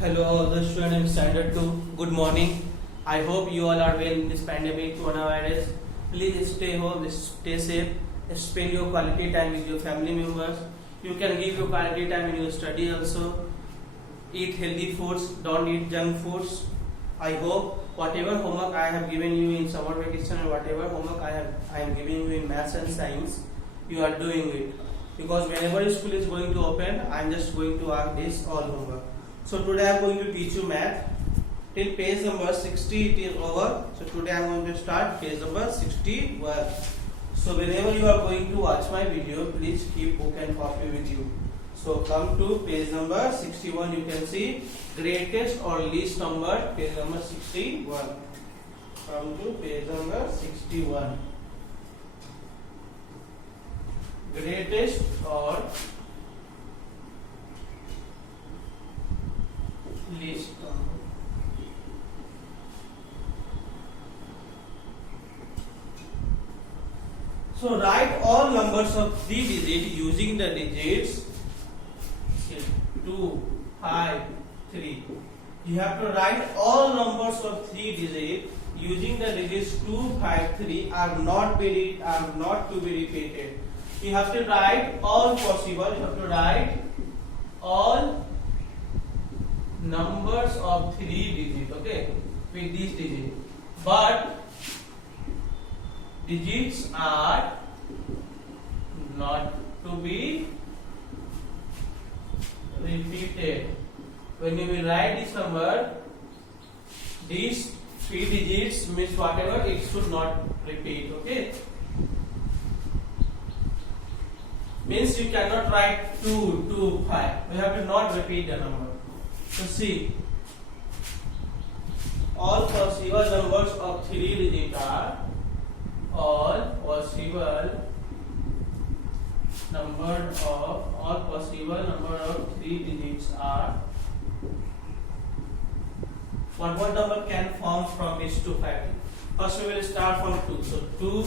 Hello, all the students in Standard 2. Good morning. I hope you all are well in this pandemic coronavirus. Please stay home, stay safe, spend your quality time with your family members. You can give your quality time in your study also. Eat healthy foods, don't eat junk foods. I hope whatever homework I have given you in summer vacation or whatever homework I am giving you in maths and science, you are doing it. Because whenever school is going to open, I am just going to ask this all homework. So today I am going to teach you math till page number 60 it is over. So today I am going to start page number 61. So whenever you are going to watch my video, please keep book and copy with you. So come to page number 61, you can see greatest or least number, page number 61. Come to page number 61. Greatest or least number. So write all numbers of 3 digits using the digits 2, 5, 3. You have to write all numbers of 3 digits using the digits 2, 5, 3 are not to be repeated. You have to write all possible. You have to write all numbers of 3 digits, okay, with these digits. But digits are not to be repeated. When you will write this number, these 3 digits means whatever, it should not repeat, okay. Means you cannot write 2, 2, 5. You have to not repeat the number. So see, all possible numbers of 3 digits are all possible number of 3 digits are. What number can form from this 2, 5? First we will start from 2. So 2,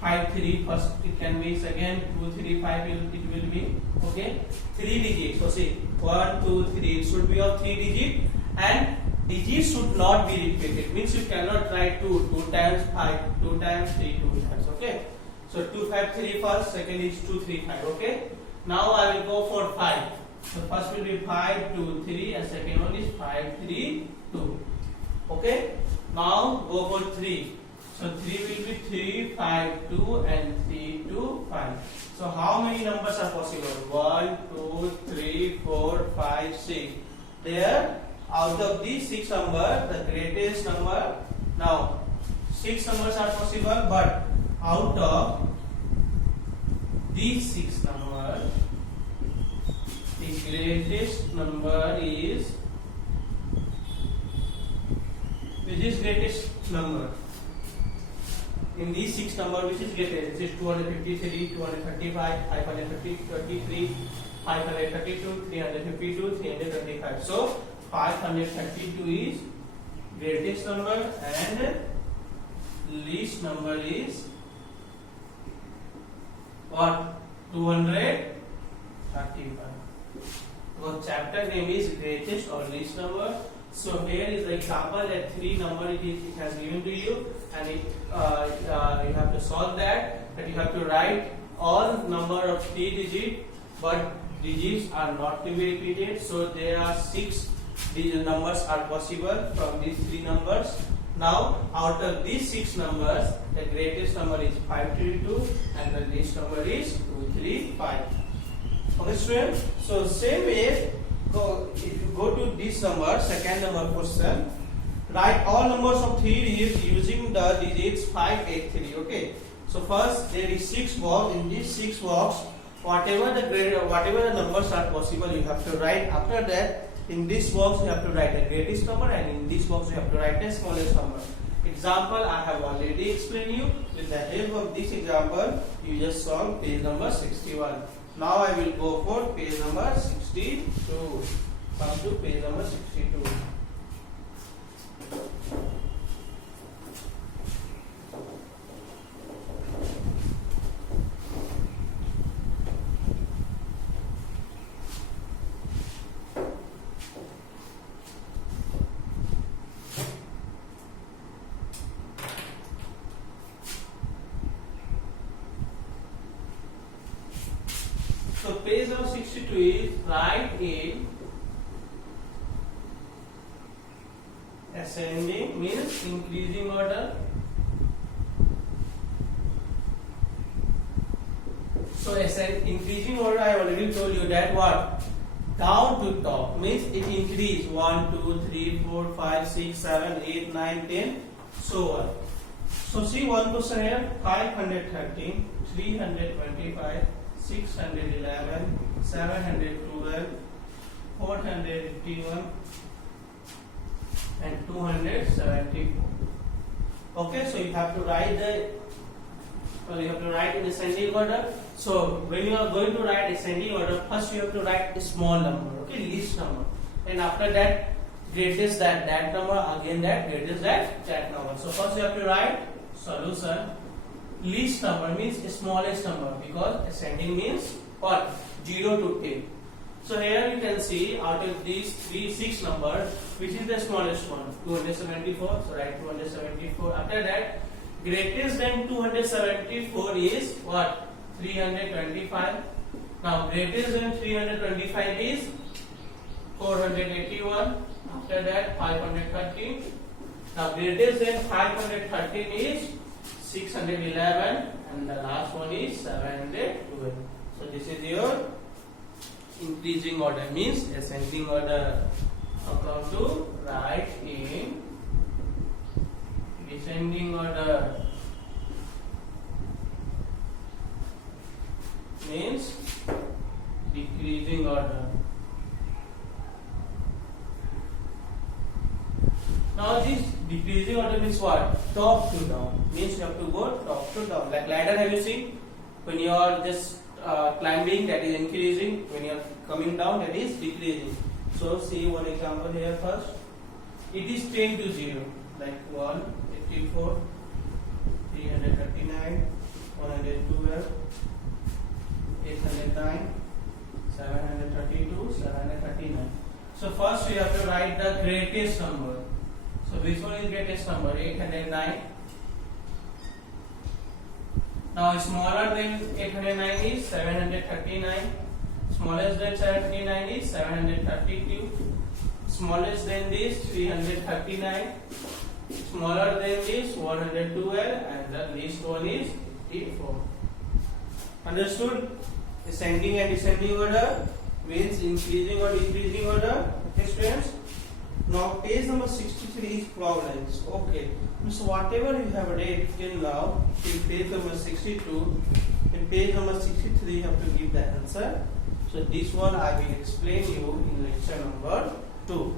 5, 3. First it can be again 2, 3, 5. It will be okay. 3 digits. So see 1, 2, 3. It should be of 3 digits and digits should not be repeated. Means you cannot write 2 times 5, 2 times 3, 2 times. Okay. So 2, 5, 3 first. Second is 2, 3, 5. Okay. Now I will go for 5. So first will be 5, 2, 3 and second one is 5, 3, 2. Okay. Now go for 3. So 3 will be 3, 5, 2 and 3, 2, 5. So how many numbers are possible? 1, 2, 3, 4, 5, 6. There, out of these 6 numbers, the greatest number. Now 6 numbers are possible, but out of these 6 numbers, the greatest number is, which is greatest number? In these 6 numbers, which is greatest? This is 253, 235, 533, 532, 352, 325. So 532 is greatest number and least number is what? 235. So chapter name is greatest or least number. So here is the example that 3 number it has given to you, and you have to solve that. And you have to write all number of 3 digits, but digits are not to be repeated. So there are 6 digit numbers are possible from these 3 numbers. Now out of these 6 numbers, the greatest number is 532 and the least number is 235. Okay, students. So same way, if you go to this number, second number question, write all numbers of 3 digits using the digits 5, 8, 3. Okay. So first there is 6 box. In this 6 box, whatever the numbers are possible, you have to write. After that, in this box you have to write the greatest number, and in this box you have to write the smallest number. Example I have already explained you. With the help of this example, you just solve page number 61. Now I will go for page number 62. Come to page number 62. page number 62 is write in ascending means increasing order. So increasing order, I have already told you that what? Down to top means it increase 1, 2, 3, 4, 5, 6, 7, 8, 9, 10, so on. So see one question here, 513, 325, 611, 712, 451 and 274. Okay, so you have to write in ascending order. So when you are going to write ascending order, first you have to write a small number, okay, least number, and after that greatest that number, again that greatest that number. So first you have to write solution. Least number means smallest number, because ascending means what? 0 to 10. So here you can see out of these 6 numbers, which is the smallest one? 274. So write 274. After that, greatest than 274 is what? 325. Now greatest than 325 is 481. After that 513. Now greatest than 513 is 611, and the last one is 712. So this is your increasing order, means ascending order. Now come to write in descending order, means decreasing order. Now this decreasing order means what? Top to down, means you have to go top to down. Like ladder, have you seen? When you are just climbing, that is increasing. When you are coming down, that is decreasing. So see one example here first. It is 10 to 0, like 184, 339, 112, 809, 732, 739. So first you have to write the greatest number. So which one is greatest number? 809. Now smaller than 809 is 739. Smallest than 739 is 732. Smallest than this 339. Smaller than this 112, and the least one is 84. Understood? Ascending and descending order means increasing or decreasing order. Okay, students. Now page number 63 is problems. Okay. So whatever you have read till now, till page number 62, in page number 63 you have to give the answer. So this one I will explain you in lecture number 2.